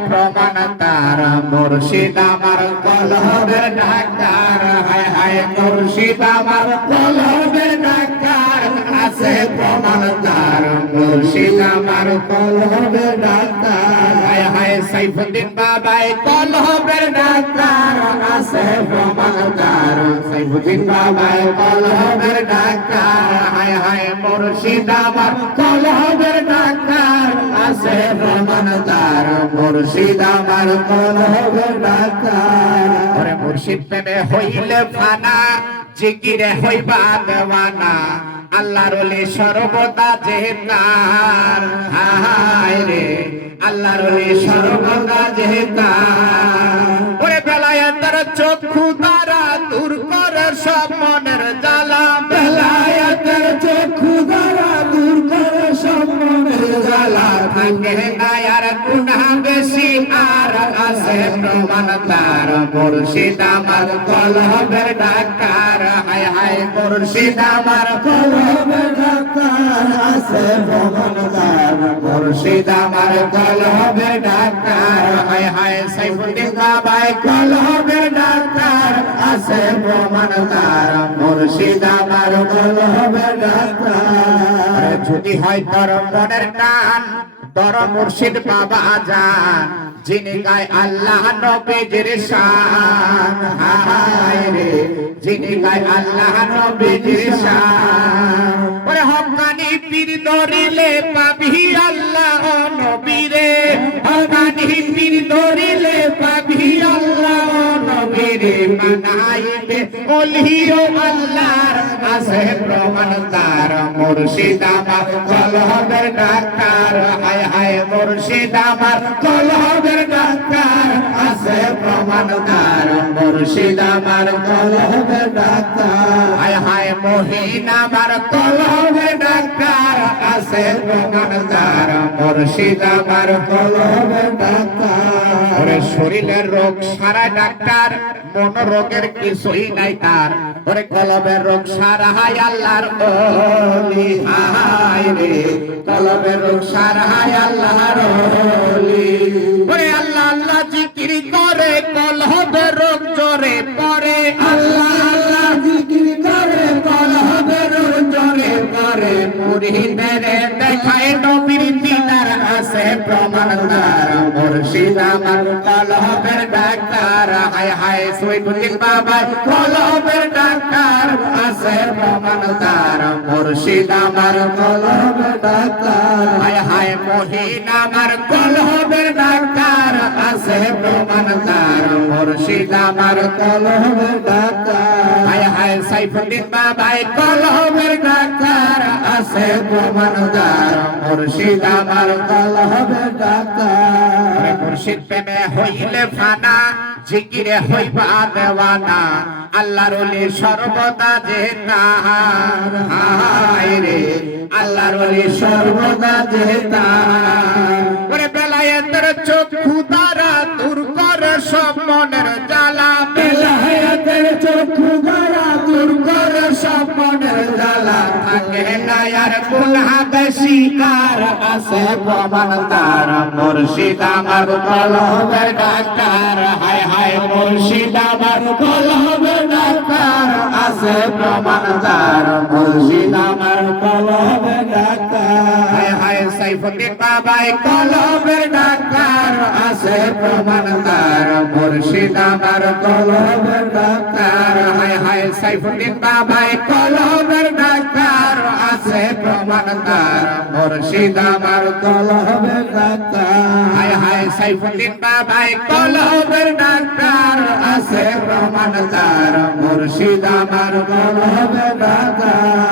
প্রমাণ তার মুর্শিদ আমার কলবের ডাক্তার হায় হায় মুর্শিদ আমার কলবের ডাক্তার আছে প্রমাণ তার মুর্শিদ আমার কলবের ডাক্তার হায় হায় সাইফুদ্দিন বাবাই কলবের ডাক্তার আছে প্রমাণ তার সাইফুদ্দিন বাবাই কলবের ডাক্তার হায় হায় মুর্শিদ আমার কলবের ডাক্তার আছে প্রমাণ তার মুর্শিদ আমার কলবের ডাক্তার ওরে মুর্শিদ প্রেমে হইলে ফানা জিকিরে হইবা দেওয়ানা আল্লাহর ওলি সর্বদা জেতার হায় রে আল্লাহর ওলি সর্বদা জেতার ওরে বেলায়েতের চক্ষু দ্বারা দূর করে সব মনের জ্বালা বেলায়েতের চক্ষু দ্বারা দূর করে সব মনের জ্বালা থাকে না আর গুনাহ বেশি আর আছে প্রমাণ তার মুর্শিদ আমার কলবের ডাক্তার হায় হায় মুর্শিদ আমার কলবের ডাক্তার আছে প্রমাণ তার মুর্শিদ আমার কলবের ডাক্তার হায় হায় সাইফুদ্দিন বাবাই কলবের ডাক্তার আছে প্রমাণ তার মুর্শিদ আমার কলবের ডাক্তার যদি হয় তোর মনের টান তোর মুর্শিদ বাবা যান যিনি গায় আল্লাহ নবীজির শান হায় রে যিনি গায় আল্লাহ নবীজির শান ওরে হক্কানি পীর ধরিলে পাবি আল্লাহ নবীরে হক্কানি পীর ধরিলে পাবি আল্লাহ নবীরে বানাইবে ওলিও আল্লাহর আছে প্রমাণ তার মুর্শিদ আমার কলবের ডাক্তার হায় হায় মুর্শিদ আমার কলবের ডাক্তার আছে প্রমাণ তার মুর্শিদ আমার কলবের ডাক্তার হায় হায় মহিন আমার কলবের ডাক্তার আছে প্রমাণ তার মুর্শিদ আমার কলবের ডাক্তার ওরে শরীরের রোগ সারা ডাক্তার মন রোগের কিছুই নাই তার ওরে কলবের রোগ সারা হায় আল্লাহর ওলি হায় রে কলবের রোগ সারা হায় আল্লাহর ওলি ওরে আল্লাহ আল্লাহ জিকির করে কলবের রোগ জোরে পড়ে আল্লাহ আল্লাহ জিকির করে কলবের রোগ জোরে পড়ে মুরিদের দেখায় নবীর দিদার আছে প্রমাণ তার মুর্শিদ আমার কলবের ডাক্তার হায় হায় সাইফুদ্দিন বাবা কলবের ডাক্তার আছে প্রমাণ তার মুর্শিদ আমার কলবের ডাক্তার হায় হায় মহিন আমার কলবের ডাক্তার আছে প্রমাণ তার মুর্শিদ আমার কলবের ডাক্তার হায় হায় সাইফুদ্দিন বাবা কলবের ডাক্তার আছে প্রমাণ তার মুর্শিদ আমার কলবের ডাক্তার মুর্শিদ প্রেমে হইলে ফানা জিকিরে হইবা দেওয়ানা আল্লাহর ওলি সর্বদা জেতার হায় রে আল্লাহর ওলি সর্বদা জেতার ওরে বেলায়েতের চক্ষু দ্বারা দূর করে সব মনের জ্বালা বেলায়েতের চক্ষু দ্বারা দূর করে সব মনের জ্বালা থাকে না আর গুনাহ বেশি আর আছে প্রমাণ তার মুর্শিদ আমার কলবের ডাক্তার হায় হায় মুর্শিদ আমার কলবের ডাক্তার আছে প্রমাণ তার মুর্শিদ আমার কলবের ডাক্তার হায় হায় সাইফুদ্দিন বাবাই কলবের ডাক্তার আছে প্রমাণ তার মুর্শিদ আমার কলবের ডাক্তার হায় হায় সাইফুদ্দিন বাবাই কলবের ডাক্তার আছে প্রমাণ তার মুর্শিদ আমার কলবের ডাক্তার হায় হায় সাইফুদ্দিন বাবাই কলবের ডাক্তার আছে প্রমাণ তার মুর্শিদ আমার কলবের ডাক্তার